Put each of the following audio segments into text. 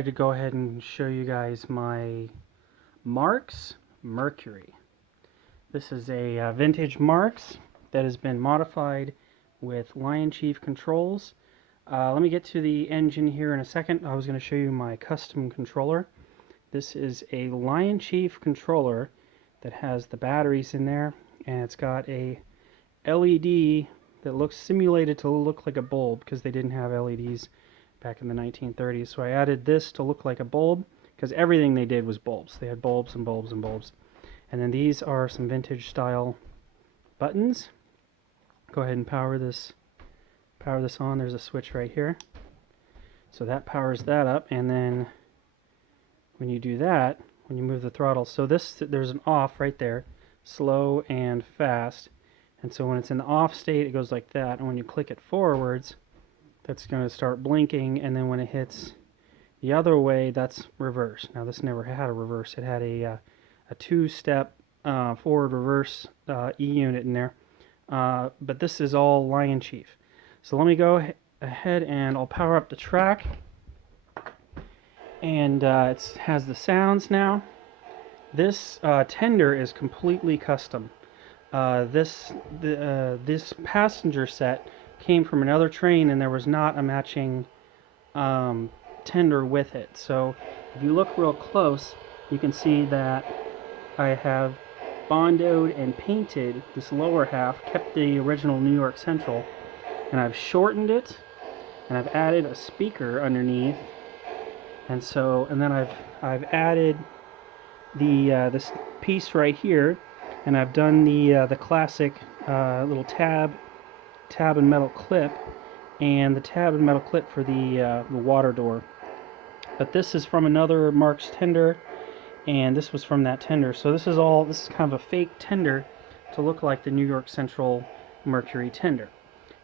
wanted to go ahead and show you guys my Marx Mercury. This is a vintage Marx that has been modified with Lionchief controls. Let me get to the engine here in a second. I was going to show you my custom controller. This is a Lionchief controller that has the batteries in there, and it's got a LED that looks simulated to look like a bulb because they didn't have LEDs back in the 1930s. So I added this to look like a bulb because everything they did was bulbs. They had bulbs and bulbs and bulbs. And then these are some vintage style buttons. Go ahead and power this on. There's a switch right here. So that powers that up, and then when you do that, when you move the throttle, so there's an off right there, slow and fast. And so when it's in the off state, it goes like that, and when you click it forwards, that's going to start blinking, and then when it hits the other way, that's reverse. Now this never had a reverse. It had a two-step forward reverse E-unit in there, but this is all Lionchief. So let me go ahead and I'll power up the track, and it has the sounds now. This tender is completely custom. This passenger set came from another train, and there was not a matching tender with it. So if you look real close, you can see that I have bondoed and painted this lower half, kept the original New York Central, and I've shortened it, and I've added a speaker underneath, and then I've added this piece right here, and I've done the classic little tab and metal clip, and the tab and metal clip for the water door. But this is from another Marx tender, and this was from that tender. So this is kind of a fake tender to look like the New York Central Mercury tender.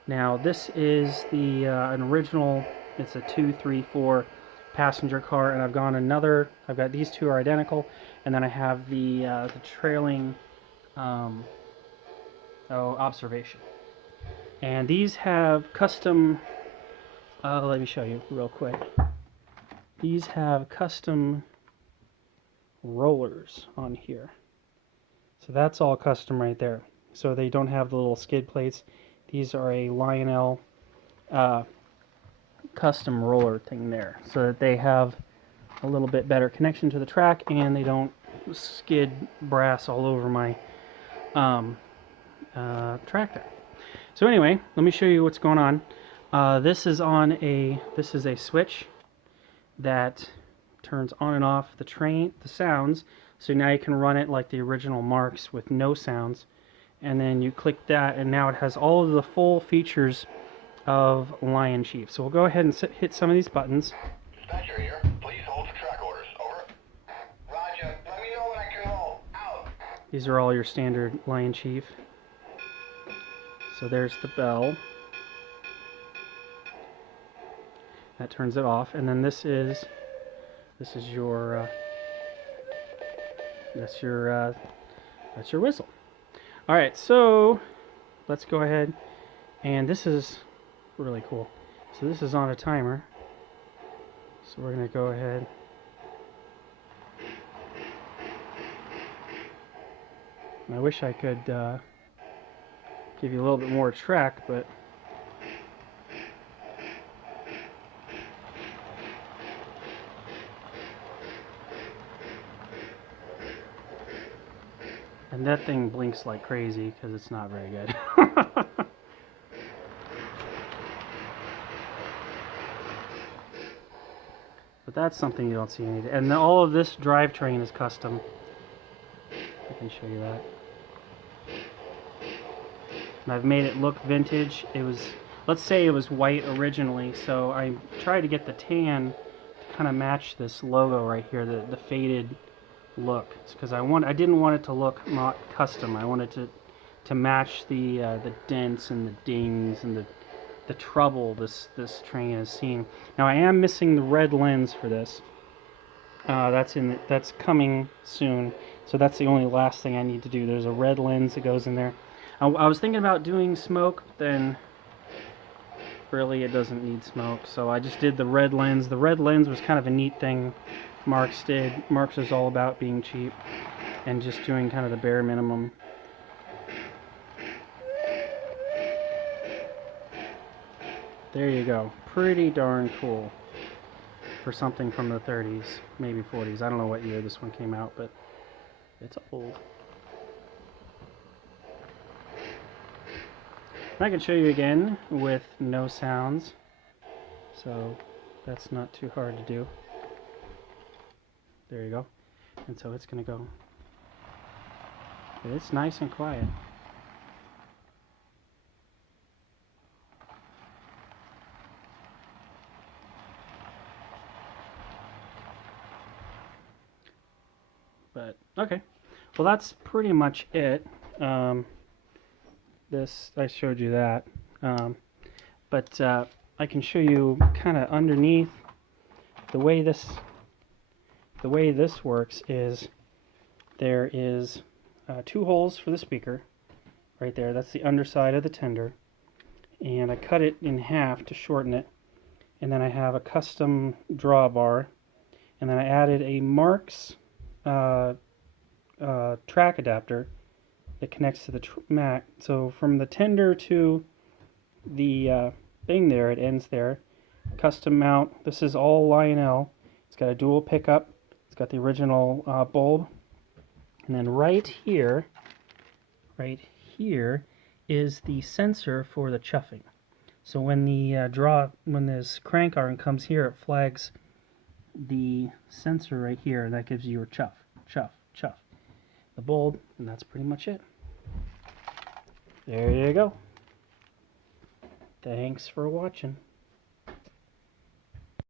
Now this is an original. It's a 2, 3, 4 passenger car, and I've got these two are identical, and then I have the trailing observation. And these have custom, let me show you real quick. These have custom rollers on here. So that's all custom right there. So they don't have the little skid plates. These are a Lionel custom roller thing there, so that they have a little bit better connection to the track, and they don't skid brass all over my track there. So anyway, let me show you what's going on. This is a switch that turns on and off the sounds. So now you can run it like the original Marx with no sounds. And then you click that, and now it has all of the full features of Lionchief. So we'll go ahead and hit some of these buttons. Dispatcher here. Please hold for track orders. Over. Roger. Let me know when I can roll. Out. These are all your standard Lionchief. So there's the bell. That turns it off, and then this is your that's your whistle. All right, so let's go ahead, and this is really cool. So this is on a timer. So we're gonna go ahead. And I wish I could give you a little bit more track, but and that thing blinks like crazy because it's not very good. But that's something you don't see any. And all of this drivetrain is custom. I can show you that. And I've made it look vintage. Let's say it was white originally, so I tried to get the tan to kind of match this logo right here, the faded look, because I didn't want it to look not custom. I wanted to match the dents and the dings and the trouble this train has seen. Now I am missing the red lens for this. That's coming soon. So that's the only last thing I need to do. There's a red lens that goes in there. I was thinking about doing smoke, then really it doesn't need smoke. So I just did the red lens. The red lens was kind of a neat thing Marx did. Marx is all about being cheap and just doing kind of the bare minimum. There you go. Pretty darn cool for something from the 30s, maybe 40s. I don't know what year this one came out, but it's old. I can show you again with no sounds, so that's not too hard to do. There you go. And so it's going to go. But it's nice and quiet. But, okay. Well, that's pretty much it. I showed you that. But I can show you kind of underneath. The way this works is there is 2 holes for the speaker right there. That's the underside of the tender, and I cut it in half to shorten it, and then I have a custom drawbar, and then I added a Marx track adapter that connects to the Mac. So from the tender to the thing there, it ends there. Custom mount. This is all Lionel. It's got a dual pickup. It's got the original bulb, and then right here is the sensor for the chuffing. So when the when this crank arm comes here, it flags the sensor right here, and that gives you your chuff, chuff, chuff. The bulb, and that's pretty much it. There you go. Thanks for watching.